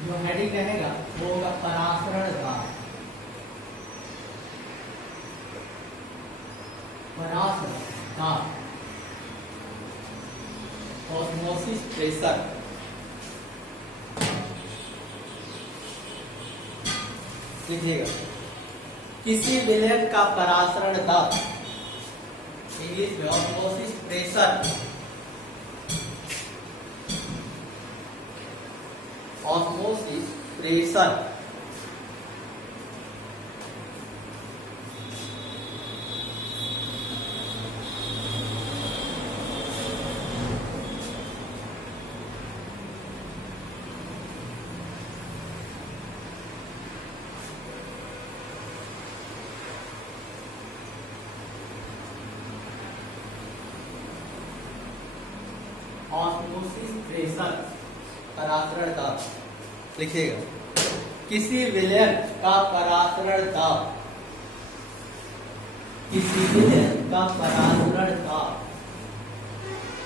जो हेडिंग रहेगा वो होगा परासरण दाब। परासरण दाब, ऑस्मोसिस प्रेशर। लीजिएगा, किसी विलयन का परासरण दाब, इंग्लिश में osmosis pressure, osmosis pressure osmosis pressure परासरण दाब। लिखिएगा, किसी विलयन का परासरण दाब, किसी विलयन का परासरण दाब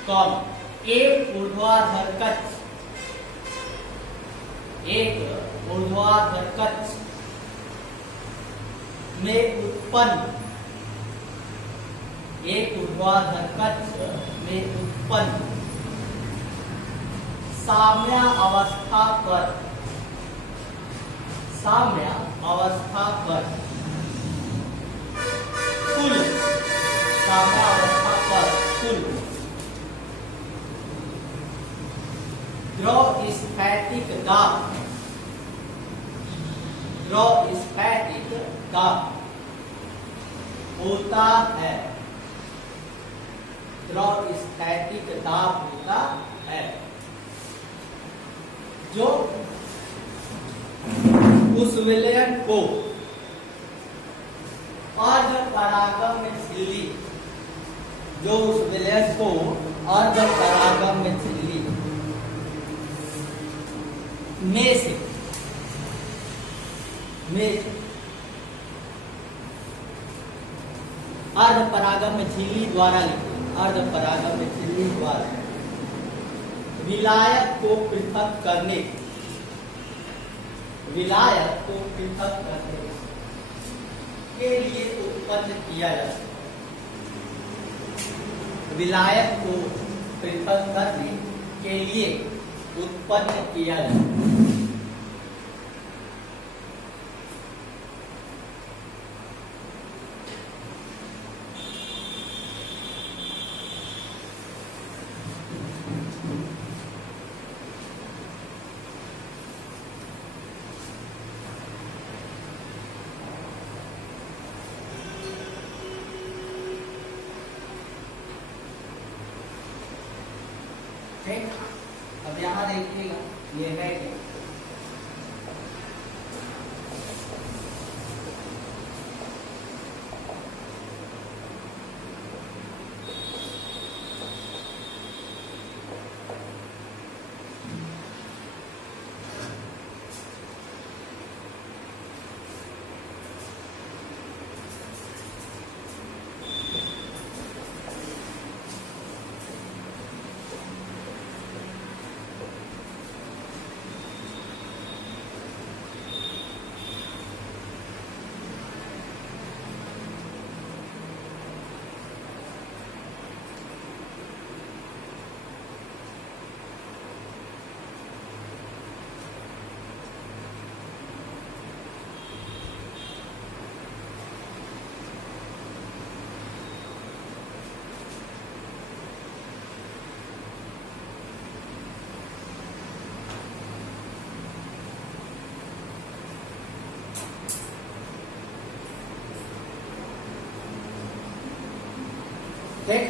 कब एक ऊर्ध्वाधर कक्ष, एक ऊर्ध्वाधर कक्ष में उत्पन्न, एक ऊर्ध्वाधर कक्ष में उत्पन्न साम्य अवस्था पर, साम्य अवस्था पर कुल, साम्य अवस्था पर कुल द्रवस्फैटिक दाब, द्रवस्फैटिक दाब होता है, द्रवस्फैटिक दाब होता है, जो उस विलयन को अर्ध परागम झिल्ली, जो उस विलयन को अर्ध परागम झिल्ली में से अर्ध परागम झिल्ली द्वारा लिखी, अर्ध परागम झिल्ली द्वारा विलायक को पृथक करने, विलायक को पृथक करने के लिए उत्पन्न किया जाता है, विलायक को पृथक करने के लिए उत्पन्न किया जाता है। ठीक, अब यहाँ देखिएगा, ये है क्या? ठीक,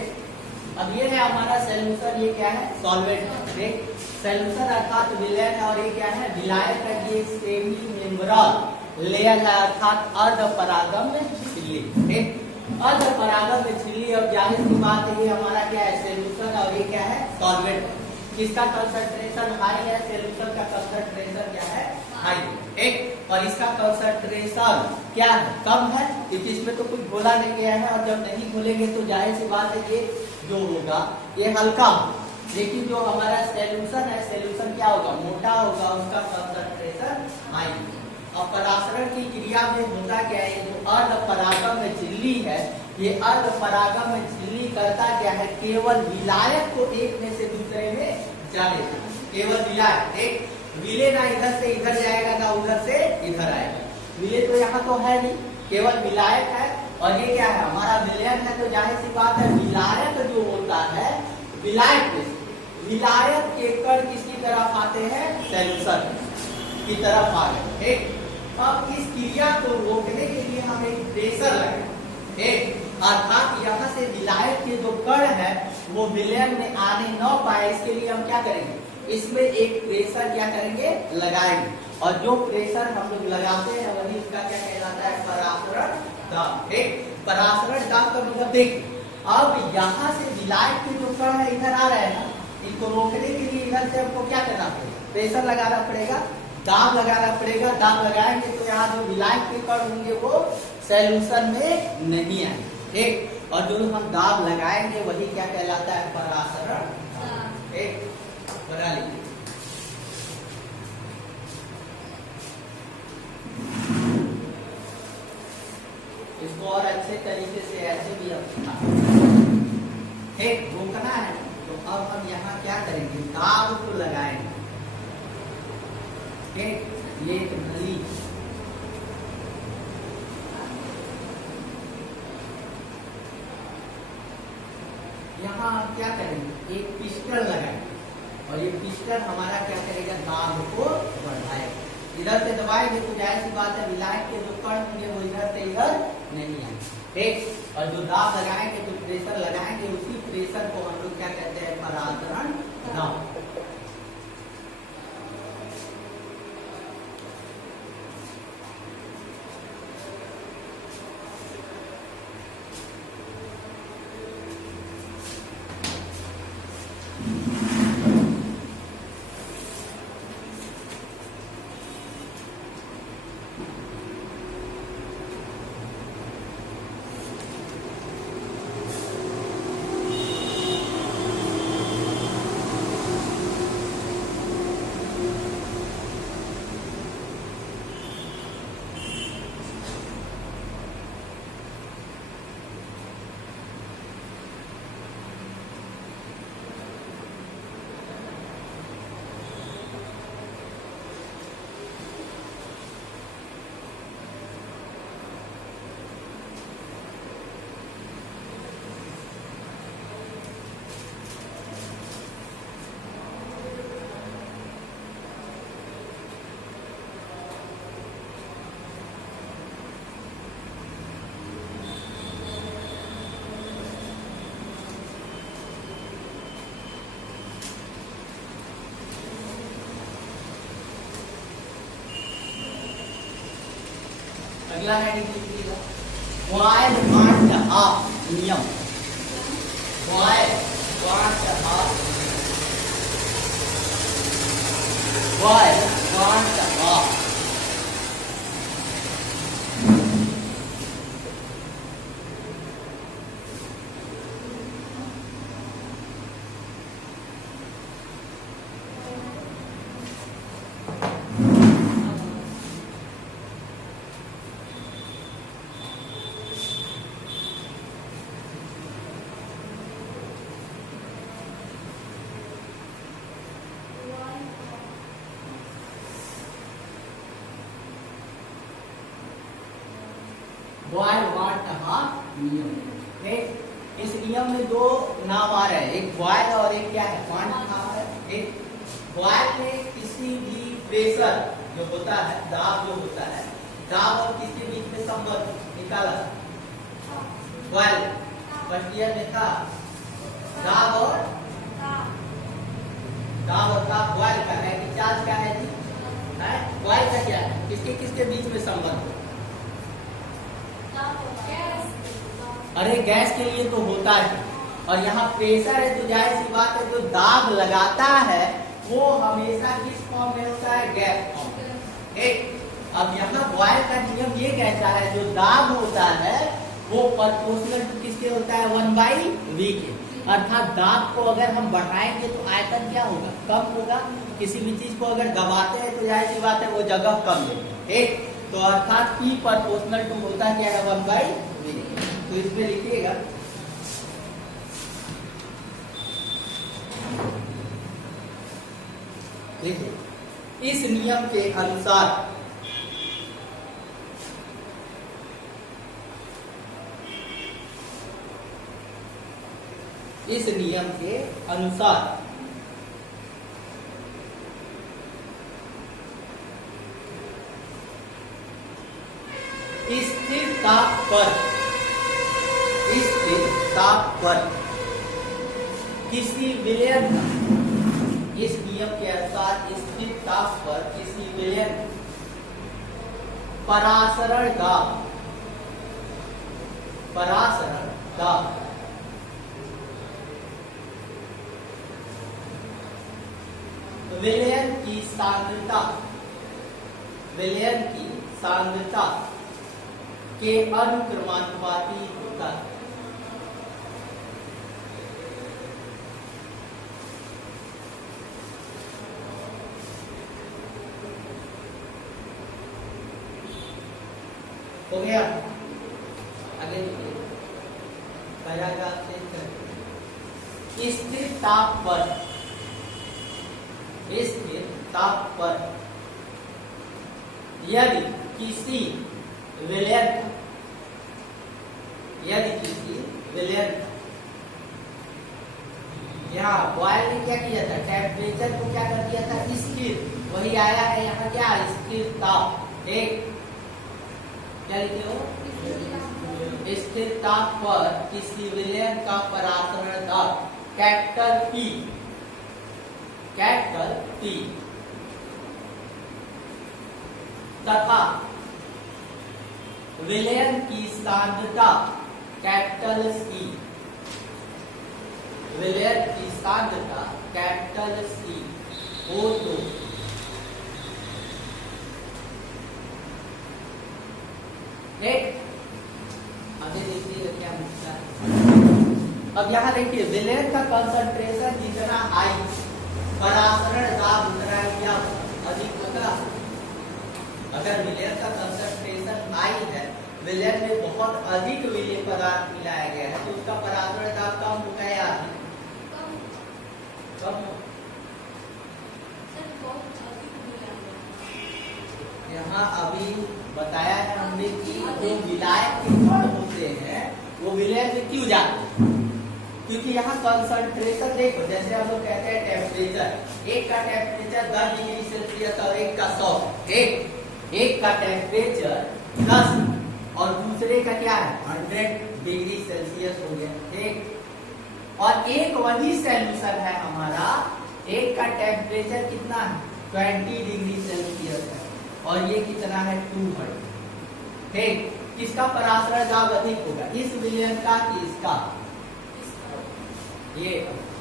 अब ये है हमारा सॉल्यूशन, ये क्या है? सॉल्वेंट। ठीक, सॉल्यूशन अर्थात विलयन, और ये क्या है? विलायक है। ये सेमी मेम्ब्रेन लेयर है, अर्थात अर्ध परागम झिल्ली। ठीक, अर्ध परागम झिल्ली, और जाहिर सी बात है ये हमारा क्या है? सॉल्यूशन, और ये क्या है? सॉल्वेंट। किसका कंसंट्रेशन हाई है? सॉल्यूशन का कंसंट्रेशन क्या है? हाई। ठीक, और इसका कंसंट्रेशन क्या है? कम है, क्योंकि इसमें तो कुछ घोला नहीं गया है, और जब नहीं घोलेंगे तो जाहिर सी बात है ये जो होगा ये हल्का, लेकिन जो हमारा सॉल्यूशन है, सॉल्यूशन क्या क्या होगा, मोटा होगा, उसका सब्सट्रेट प्रेशर हाई। अब परासरण की क्रिया में होता क्या है, जो अर्धपरागम में झिल्ली है, ये अर्धपरागम में झिल्ली करता क्या है, केवल विलायक को एक में से दूसरे में जाने देता है। केवल विलायक, एक विलय ना इधर से इधर जाएगा ना उधर से इधर आएगा, विलय तो यहाँ तो है नहीं, केवल विलायक है। और ये क्या है, हमारा विलयन है, तो जाहिर सी बात है विलायक जो होता है, विलायक विलायक के कण किसकी तरफ आते हैं, सेल्यूलर की तरफ आ गए। ठीक, अब इस क्रिया को रोकने के लिए हम एक प्रेशर लगाए, एक अर्थात यहाँ से विलायक के जो कण है वो विलयन में आने न पाए, इसके लिए हम क्या करेंगे, इसमें एक प्रेशर क्या करेंगे, लगाएंगे। और जो प्रेशर हम लोग लगाते हैं वही इसका क्या कहलाता है, परासरण दाब। ठीक, परासरण दाब का मतलब देखिए, अब यहाँ से विलायक के जो कण है इधर आ रहे हैं ना, इनको रोकने के लिए इधर से हमको क्या करना पड़ेगा, प्रेशर लगाना पड़ेगा, दाब लगाना पड़ेगा। दाब लगाएंगे तो यहाँ जो विलायक के कण होंगे वो सॉल्यूशन में नहीं आएंगे। ठीक, और जो हम दाब लगाएंगे वही क्या कहलाता है, परासरण दाब। एक बना लीजिए, इसको और अच्छे तरीके से ऐसे भी हम ठीक रोकना है। तो अब हम यहाँ क्या करेंगे, दाब को लगाएंगे। ठीक, ये एक नली, यहाँ हम क्या करेंगे, एक पिस्टन लगाएंगे, और ये पिस्टन हमारा क्या करेगा, दाब को बढ़ाएगा। इधर से दबाएंगे तो जाहिर सी बात है विलायक के जो कण होंगे वो इधर से इधर नहीं आएंगे। ठीक, और जो दाब लगाएंगे, जो प्रेशर लगाएंगे, उसी प्रेशर को हम लोग क्या कहते हैं, परासरण दाब। अगला है बॉयल वाट हाफ नियम। बॉयल वाट हाफ, बॉयल वाट हाफ। बॉयल वाट हाफ नियम। ठीक, इस नियम में दो नाम आ रहे हैं, एक बॉयल और एक क्या है, वाट हाफ है। ठीक, बॉयल में किसी भी प्रेशर जो होता है, दाब जो होता है, दाब और किसी बीच में संबंध निकाला। बॉयल फर्स्ट ईयर में था, दाब और ताप बॉयल का है कि चार्ज का है जी, है बॉयल का क्या है, किसके किसके बीच में संबंध। अरे गैस के लिए तो होता है, और यहाँ प्रेशर है तो जाहिर सी बात है जो दाब लगाता है वो हमेशा किस फॉर्म में होता है, गैस फॉर्म। एक अब यहाँ बॉयल का नियम ये कहता है जो दाब होता है वो प्रोपोर्शनल टू किसके होता है, 1/v के। अर्थात दाब को अगर हम बढ़ाएंगे तो आयतन क्या होगा, कम होगा। किसी भी चीज को अगर दबाते हैं तो जाहिर सी बात है वो जगह कम लेगी, ठीक। तो अर्थात P प्रोपोर्शनल टू होता क्या है 1/V। तो इसमें लिखिएगा देखिए इस नियम के अनुसार इस नियम के अनुसार स्थिर ताप पर किसी विलयन का, इस नियम के अनुसार स्थिर ताप पर किसी विलयन परासरण दाब विलयन की सांद्रता के अनुक्रमानुपाती होता है। हो गया, आगे देखिए पैराग्राफ से स्थिर ताप पर यदि किसी विलयन यहाँ बॉयल ने क्या किया था, टेम्परेचर को क्या कर दिया था, स्थिर। वही आया है यहाँ क्या, स्थिर ताप। एक क्या लिखे हो, स्थिर ताप पर किसी विलयन का परासरण दाब कैपिटल P तथा विलयन की सांद्रता कैपिटल C, विलयन की सांद्रता कैपिटल C हो तो एक, आगे देखिए क्या मिलता है। अब यहाँ देखिए विलयन का कंसंट्रेशन जितना हाई, परासरण दाब उतना क्या अधिक होगा। अगर विलयन का कंसंट्रेशन हाई है, विलयन में बहुत अधिक विलय पदार्थ मिलाया गया है, तो उसका परासरण दाब कम होगा या कम? यहाँ अभी बताया है हमने कि जो विलायक के कण होते हैं वो विलय में क्यों जाते हैं, क्योंकि यहाँ कंसंट्रेशन देखो, जैसे हम लोग कहते हैं टेम्परेचर, एक का टेम्परेचर 10 डिग्री सेल्सियस और एक का 100, एक का टेम्परेचर 10 और दूसरे का क्या है 100 डिग्री सेल्सियस हो गया, ठीक। और एक वही सॉल्यूशन है हमारा, एक का टेम्परेचर कितना है 20 डिग्री सेल्सियस है और ये कितना है 200, ठीक। किसका परासरण दाब अधिक होगा, इस विलयन का कि इसका? ये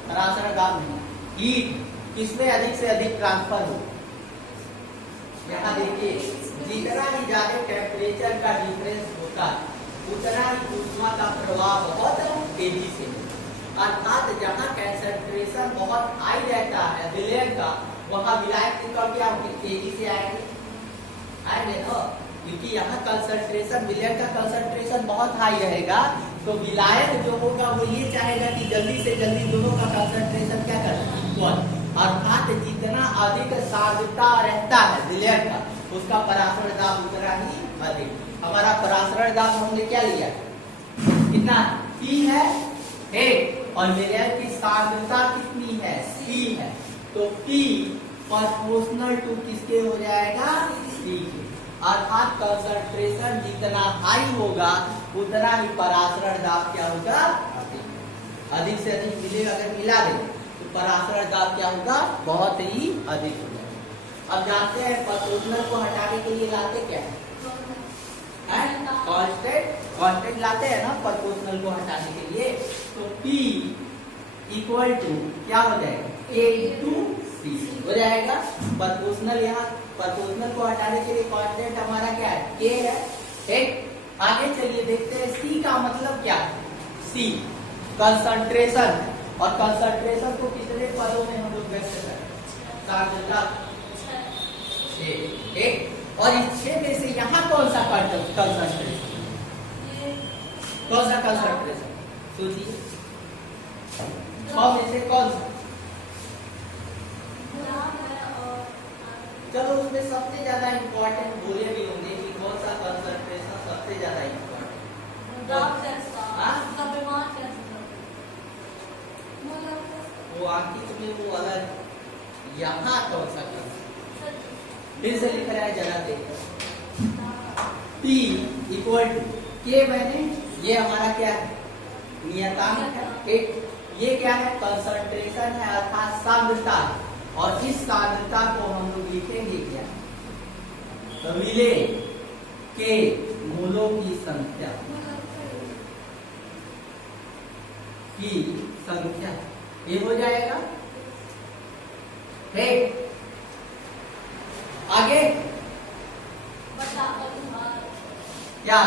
परासरण दाब नहीं, हीट किसमें अधिक से अधिक ट्रांसफर हो। यहाँ देखिए जितना ही ज्यादा टेम्परेचर का डिफरेंस होता है उतना ही ऊष्मा का प्रवाह बहुत तेजी से होता है। अर्थात जहाँ कंसंट्रेशन बहुत हाई रहता है विलयन का, वहाँ विलायक की कम क्या होगी, तेजी से आएंगे ना, क्योंकि यहाँ कंसंट्रेशन, विलयन का कंसंट्रेशन बहुत हाई रहेगा, तो विलायक जो होगा वो ये चाहेगा कि जल्दी से जल्दी दोनों का कंसंट्रेशन क्या कर इक्वल। अर्थात जितना अधिक सांद्रता रहता है विलयन का, उसका परासरण दाब उतना ही अधिक। हमारा परासरण दाब हमने क्या लिया, कितना P है, एक, और विलयन की सांद्रता कितनी है, C है, तो P प्रोपोर्शनल टू किसके हो जाएगा, C के। अर्थात कंसंट्रेशन जितना हाई होगा उतना ही परासरण दाब क्या होगा, अधिक से अधिक विलय अगर मिला दे तो परासरण दाब क्या होगा, बहुत ही अधिक हो जाएगा। अब जानते हैं प्रोपोर्शनल को हटाने के लिए लाते क्या है, कांस्टेंट लाते हैं ना प्रोपोर्शनल को हटाने के लिए, तो P इक्वल टू क्या हो जाएगा, A इंटू C हो जाएगा। प्रोपोर्शनल, यहाँ प्रोपोर्शनल को हटाने के लिए कांस्टेंट हमारा क्या है, K है, ठीक। आगे चलिए देखते हैं C का मतलब क्या है, C कंसंट्रेशन, और कंसंट्रेशन को कितने पदों में हम लोग व्यक्त करें? 7 एक। और इस 6 में से यहाँ कौन सा कंसंट्रेशन? कौन सा कंसंट्रेशन सोचिए, 6 में से कौन सा? चलो उसमें सबसे ज्यादा इम्पोर्टेंट बोले भी होंगे कि कौन सा कंसंट्रेशन सबसे ज्यादा इम्पोर्टेंट? वो अंकित में वो अलग, यहाँ कौन सा कंसंट्रेशन? फिर से लिख रहा है, जरा देखो। P इक्वल टू के मैंने, ये हमारा क्या है? नियतांक है। एक ये क्या है? कंसंट्रेशन है अर्थात सांद्रता। और इस सांद्रता को हम लोग लिखेंगे क्या? विलेय के मोलों की संख्या ये हो जाएगा। ठीक, आगे क्या?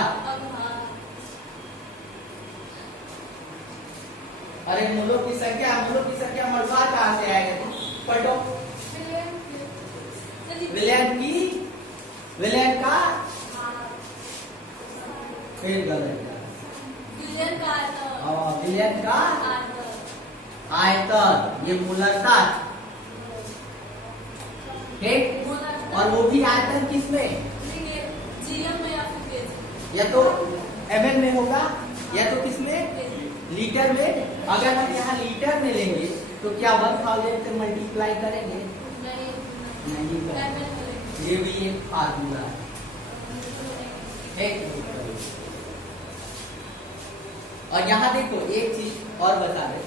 अरे मोलों की संख्या मलबा कहाँ से आएगा? पढ़ो। विलयन का फिर गलत। विलयन का आयतन, ये मोलरता। ठीक, और वो भी आयतन किसमें? या तो ml में होगा या तो किसमें? लीटर में। अगर हम यहाँ लीटर में लेंगे तो क्या 1000 से मल्टीप्लाई करेंगे? नहीं करेंगे। ये भी एक फार्मूला है। और यहाँ देखो एक चीज और बता दे,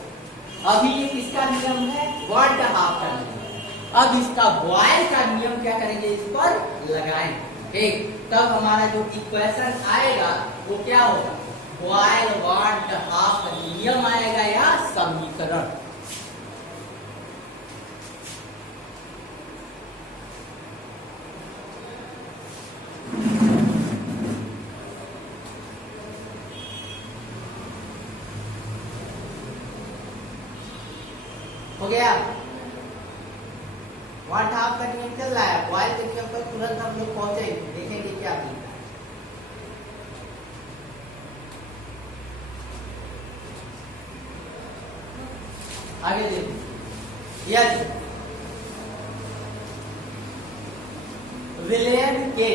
अभी ये किसका नियम है? 1.5 का नियम। अब इसका बॉयल का नियम क्या करेंगे? इस पर लगाएंगे। ठीक, तब हमारा जो इक्वेशन आएगा वो क्या होगा? बॉयल 1.5 का नियम आएगा या समीकरण। हो गया? 1.5 का नियम चल रहा है, बॉयल के नियम पर तुरंत हम लोग पहुंचे, देखेंगे क्या मिलता है। आगे देखो, यदि विलयन के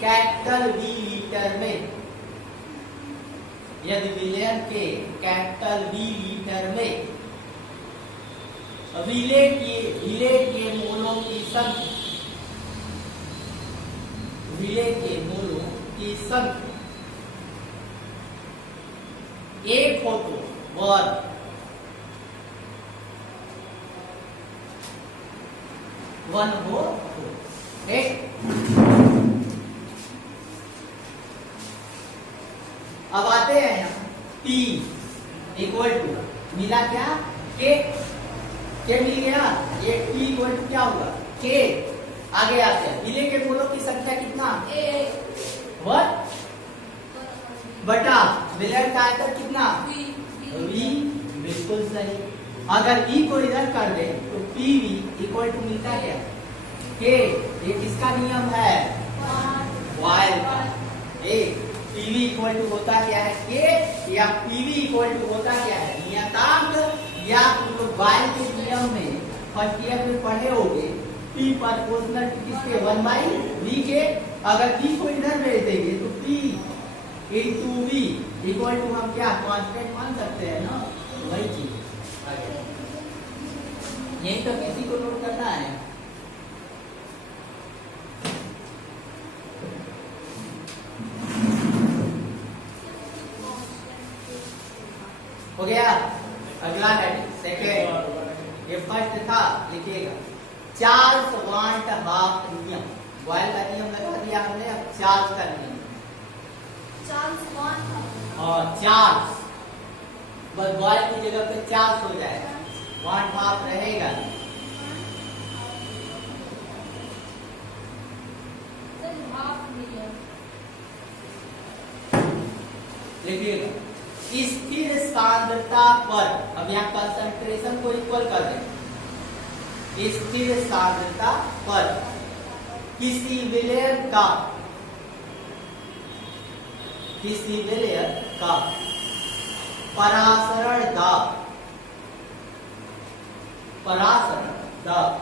कैपिटल वी लीटर में, यदि विलयन के कैपिटल वी लीटर में विलेय के मोलों की संख्या, विलेय के मोलों की संख्या 1 हो तो 1 हो तो। ठीक, अब आते हैं यहाँ T इक्वल टू, मिला क्या? के मिल गया। ये T इक्वल टू क्या होगा? के। आगे आते हैं, विलेय के मोलों की संख्या कितना? 1 बटा विलयन का आयतन कितना? V। बिल्कुल सही। अगर E को इधर कर दे तो PV इक्वल टू मिलता क्या? के। ये किसका नियम है? बॉयल का। PV इक्वल टू होता क्या है? के, या PV इक्वल टू होता क्या है? नियतांक, या तुम लोग बॉयल के नियम में फर्स्ट ईयर में पढ़े होंगे, P प्रोपोर्शनल टू किसके? 1/V के। अगर P को इधर भेज देंगे तो P into V equal to हम क्या कांस्टेंट मान सकते हैं ना? वही चीज। यही तो किसी को नोट करना है। हो गया? अगला है सेकेंड, ये फर्स्ट था, लिखिएगा चार्ल्स वांट हाफ नियम। बॉयल का नियम लगा दिया हमने, अब चार्ल्स का नियम। और चार्ल्स, बस बॉयल की जगह पे चार्ल्स हो जाएगा, वांट हाफ रहेगा। लिखिएगा स्थिर सांद्रता पर, अब यहाँ कंसंट्रेशन को इक्वल कर दें, स्थिर सांद्रता पर किसी विलेय का परासरण दाब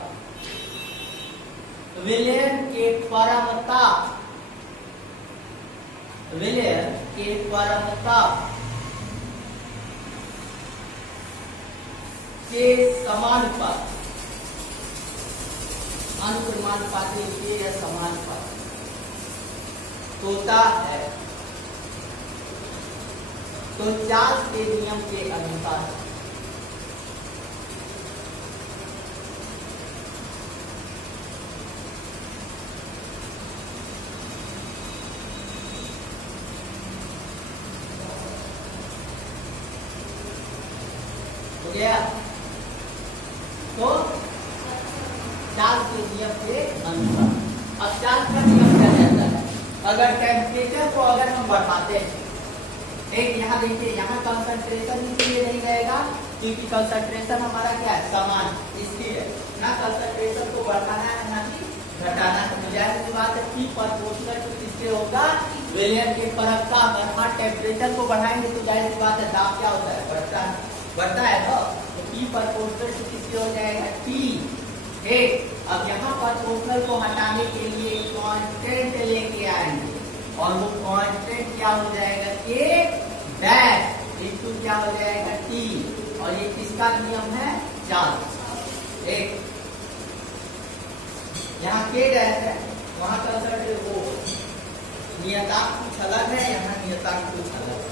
विलय के परमता के समानुपाती के समानुपाती होता है, तो चार्ल्स के नियम के अनुसार हो गया। तो चार्ल्स के नियम के अनुसार, अब चार्ल्स का नियम क्या कहता है, अगर टेम्परेचर को अगर हम बढ़ाते हैं, एक यहाँ देखिए, यहाँ कंसंट्रेशन इसलिए नहीं रहेगा क्योंकि कंसंट्रेशन हमारा क्या है, समान स्थिर है ना, कंसंट्रेशन को बढ़ाना है ना कि घटाना है। तो जैसे बात है P प्रोपोर्शनल टू किसके होगा, विलयन के परमता। अगर टेम्परेचर को बढ़ाएंगे तो जाहिर सी बात है दाब क्या होता है, बढ़ता है। तो P प्रोपोर्शनल टू किसके हो जाएगा, T। अब यहाँ प्रोपोर्शनल को हटाने के लिए कांस्टेंट लेके आएंगे और वो कांस्टेंट क्या हो जाएगा, K डैश इनटू क्या हो जाएगा, T। और ये किसका नियम है, चार्ल्स। एक यहाँ K डैश है, वहां कंसंट्रेशन वो नियतांक कुछ अलग है, यहाँ नियतांक कुछ अलग है।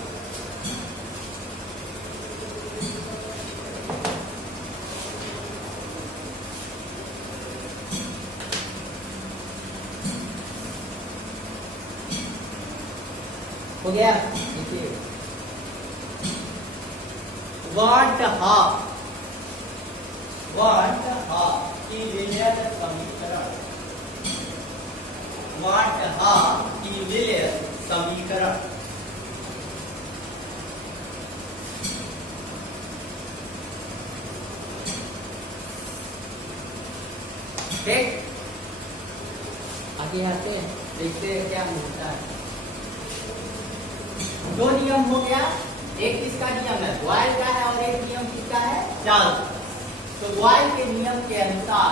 हो गया। देखिए वाट हाफ की विलय समीकरण, वाट हाफ की विलय समीकरण ठीक। आगे आते हैं, देखते हैं क्या मिलता है। दो नियम हो गया, एक किसका नियम है, बॉयल का है, और एक नियम किसका है, चार्ल्स। तो बॉयल के नियम के अनुसार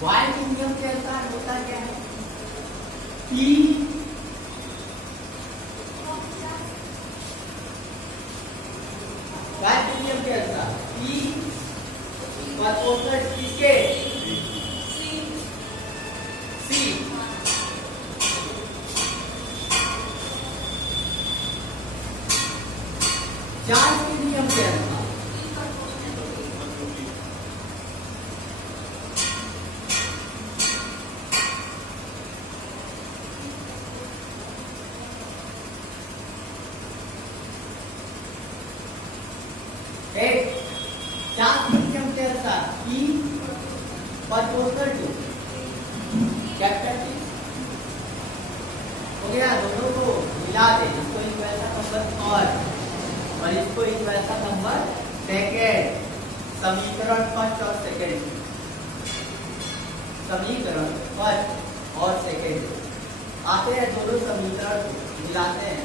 बॉयल के नियम के अनुसार होता क्या है, कि नियम के अनुसार प्रोपोर्शनल किसके, सी। चार्ल्स के नियम के अनुसार चार्ल्स के नियम के अनुसार P proportional to capital T हो गया। दोनों को मिला दे, इसको एक वैसा नंबर और इसको एक वैसा नंबर सेकेंड, समीकरण फर्स्ट और सेकेंड, समीकरण फर्स्ट और सेकेंड आते हैं, दोनों समीकरण मिलाते हैं।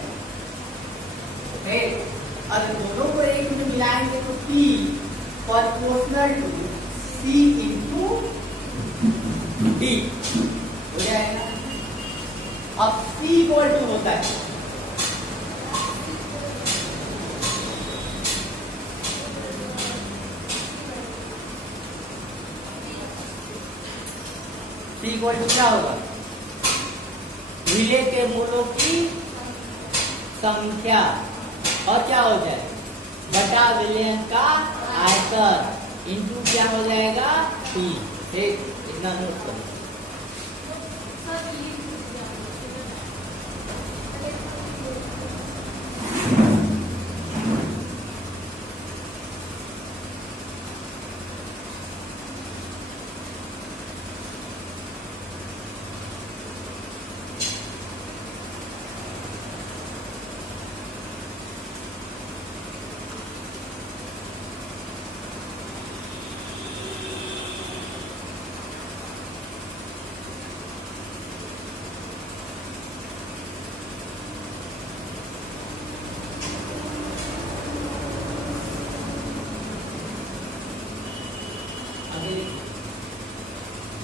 अगर दोनों को एक में मिलाएंगे तो P proportional to C into D हो जाएगा। अब C इक्वल टू होता है C इक्वल टू क्या होगा, विलय के मूलों की संख्या और क्या हो जाए, बटा विलयन का आयतन इंटू क्या हो जाएगा, P। ठीक, इतना नोट करो।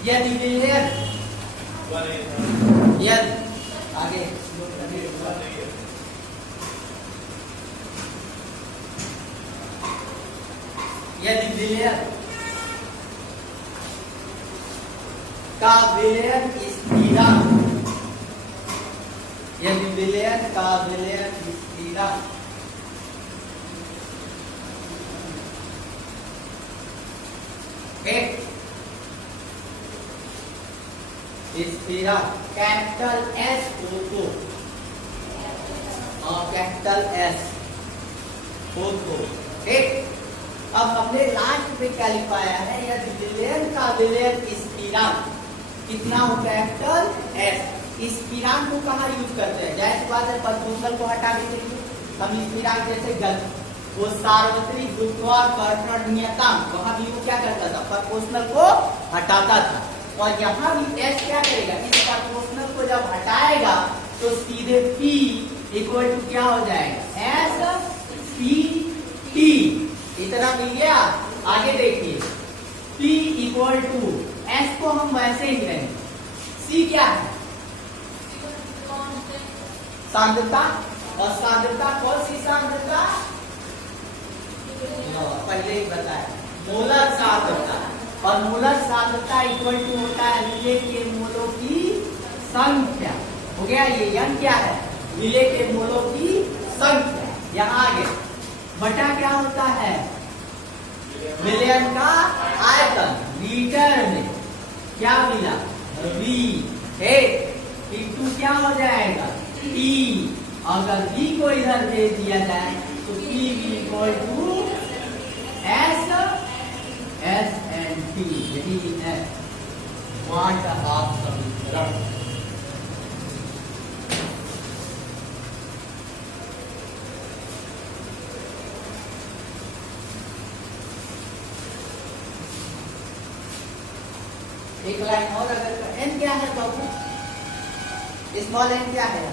यदि विलयन यदि आगे यदि विलयन का विलयन स्थिरांक यदि विलयन का विलयन स्थिरांक स्थिरांक कैपिटल एस हो तो कैपिटल एस हो तो ठीक। अब हमने लास्ट में क्या लिखवाया है, यदि विलयन का विलयन स्थिरांक कितना हो कैपिटल एस। स्थिरांक को कहाँ यूज करते हैं, जैसे बात है प्रपोर्शनल को हटाने के लिए हम स्थिरांक जैसे वो सार्वत्रिक गुरुत्वाकर्षण नियतांक वहां भी वो क्या करता था, प्रपोर्शनल को हटाता था। और यहाँ भी एस क्या करेगा, इस प्रपोर्शनल को जब हटाएगा तो सीधे P इक्वल टू क्या हो जाएगा, एस पी टी। इतना मिल गया। आगे देखिए P इक्वल टू एस को हम वैसे ही करेंगे, C क्या है सांद्रता, और सांद्रता कौन सी सांद्रता, पहले ही बताया मोलर सांद्रता। और मोलर सांद्रता इक्वल टू होता है विलेय के मोलों की संख्या। हो गया, ये यन क्या है, विलेय के मोलों की संख्या। यहाँ आगे बटा क्या होता है, विलयन का आयतन। लीटर में क्या मिला, V इंटू क्या हो जाएगा T। अगर V को इधर दे दिया जाए तो P equal to S N T. यही है वाट ऑफ समीकरण। एक लाइन और अगर एन क्या है बाबू, स्मॉल एन क्या है,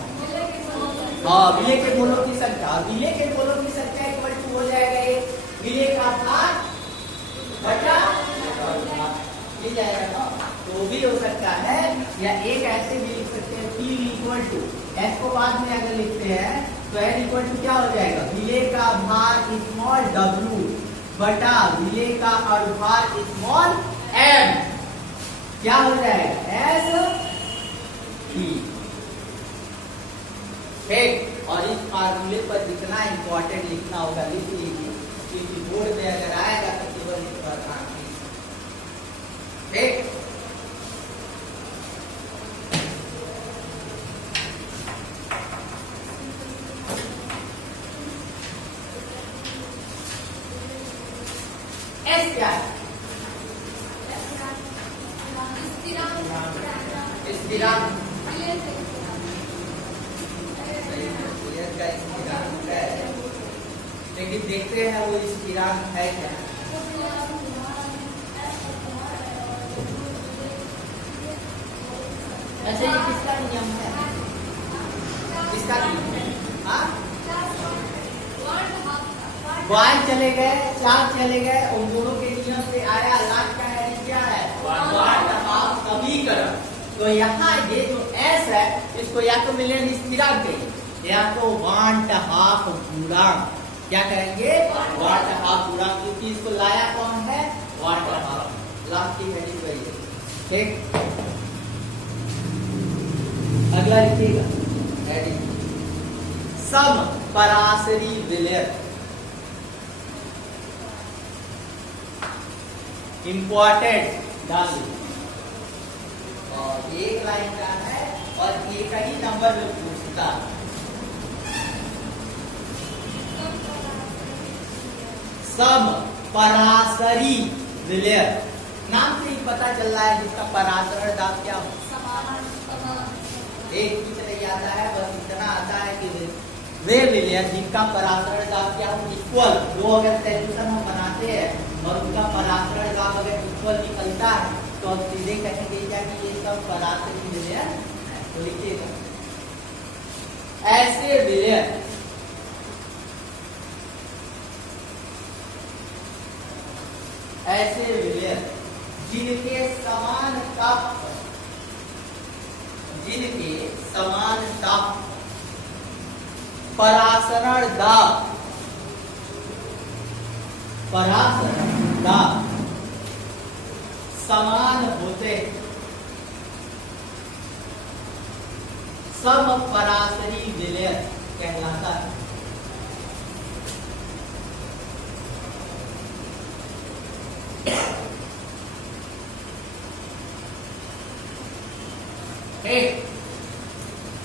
हाँ विलेय के मोलों की संख्या। विलेय के मोलों की संख्या इक्वल टू हो जाएगा ये विलेय का भाग बटा मिल जाएगा ना, तो भी हो सकता है। या एक ऐसे भी लिख सकते हैं P इक्वल टू एस को बाद में अगर लिखते हैं तो एन इक्वल टू क्या हो जाएगा, विलेय का भाग स्मॉल w बटा विलेय का अनुभाग स्मॉल m। क्या हो जाएगा एस टी। ठीक। और इस फार्मूले पर जितना इंपॉर्टेंट लिखना होगा लिख लीजिए, क्योंकि बोर्ड में अगर आएगा तो केवल इस पर ध्यान दीजिए। ठीक। एस क्या है, स्थिरांक है, लेकिन देखते हैं वो स्थिरांक है क्या। अच्छा ये किसका नियम है, किसका नियम है, हाँ वन चले गए, चार चले गए, उन दोनों के नियम से आया। लास्ट का है क्या है, वाट ऑफ समीकरण। तो यहाँ ये जो S है इसको या तो विलयन स्थिरांक कहेंगे या तो वाट हाफ गुणांक। क्या कहेंगे, वाट हाफ गुणांक, क्योंकि इसको लाया कौन है, वाट हाफ। लास्ट की वैल्यू वही है। ठीक। अगला लिखिएगा सम पराशरी विलयन। इंपॉर्टेंट डाल दीजिए, और एक लाइन का है और एक ही नंबर में पूछता। सम पराशरी विलयन, नाम से ही पता चल रहा है जिसका पराशरण दाब क्या हो, एक की तरह आता है। बस इतना आता है कि वे विलयन जिनका पराशरण दाब क्या हो इक्वल, दो अगर सॉल्यूशन हम बनाते हैं और उनका पराशरण दाब अगर इक्वल निकलता है तो अब सीधे कहेंगे क्या कि ये सब पराशरी विलयन है। तो लिखिएगा ऐसे विलयन जिनके समान का जिनके समानता परासरण दाब समान होते समपरासरी विलय कहलाता है।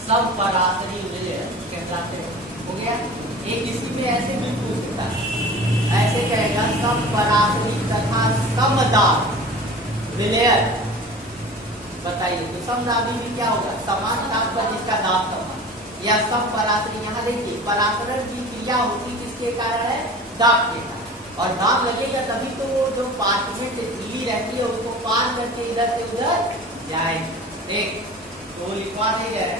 समपरासरी विलय कहलाते हैं। हो गया। एक इसी में ऐसे भी पूछ सकता है, ऐसे कहेगा समपरासरी तथा समदाब विलय। बताइए तो समदाबी में क्या होगा? समान दाब पर जिसका दाब समान, या समपरासरी। यहाँ देखिए परासरण की क्रिया होती किसके कारण है? दाब के कारण। और दाब लगेगा तभी तो वो जो पार्टमेंट झिल्ली रहती है उसको पार करके इधर से उधर जाएगी। एक तो लिखवा नहीं गया है।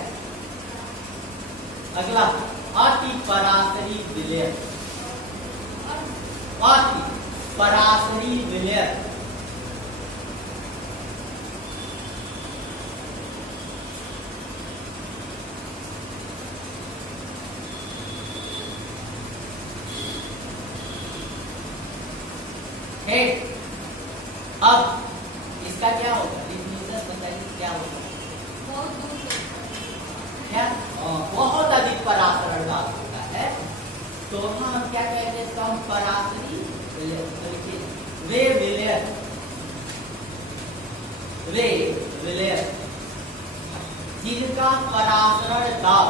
अगला अति परासरी विलय। अति परासरी विलय है। अब इसका क्या होगा? बताइए क्या होगा? क्या? बहुत अधिक परासरण दाब होता है तो हम क्या कहते हैं? समपरासरी विलय। वे विलय जिनका परासरण दाब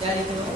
क्या लिखे हो?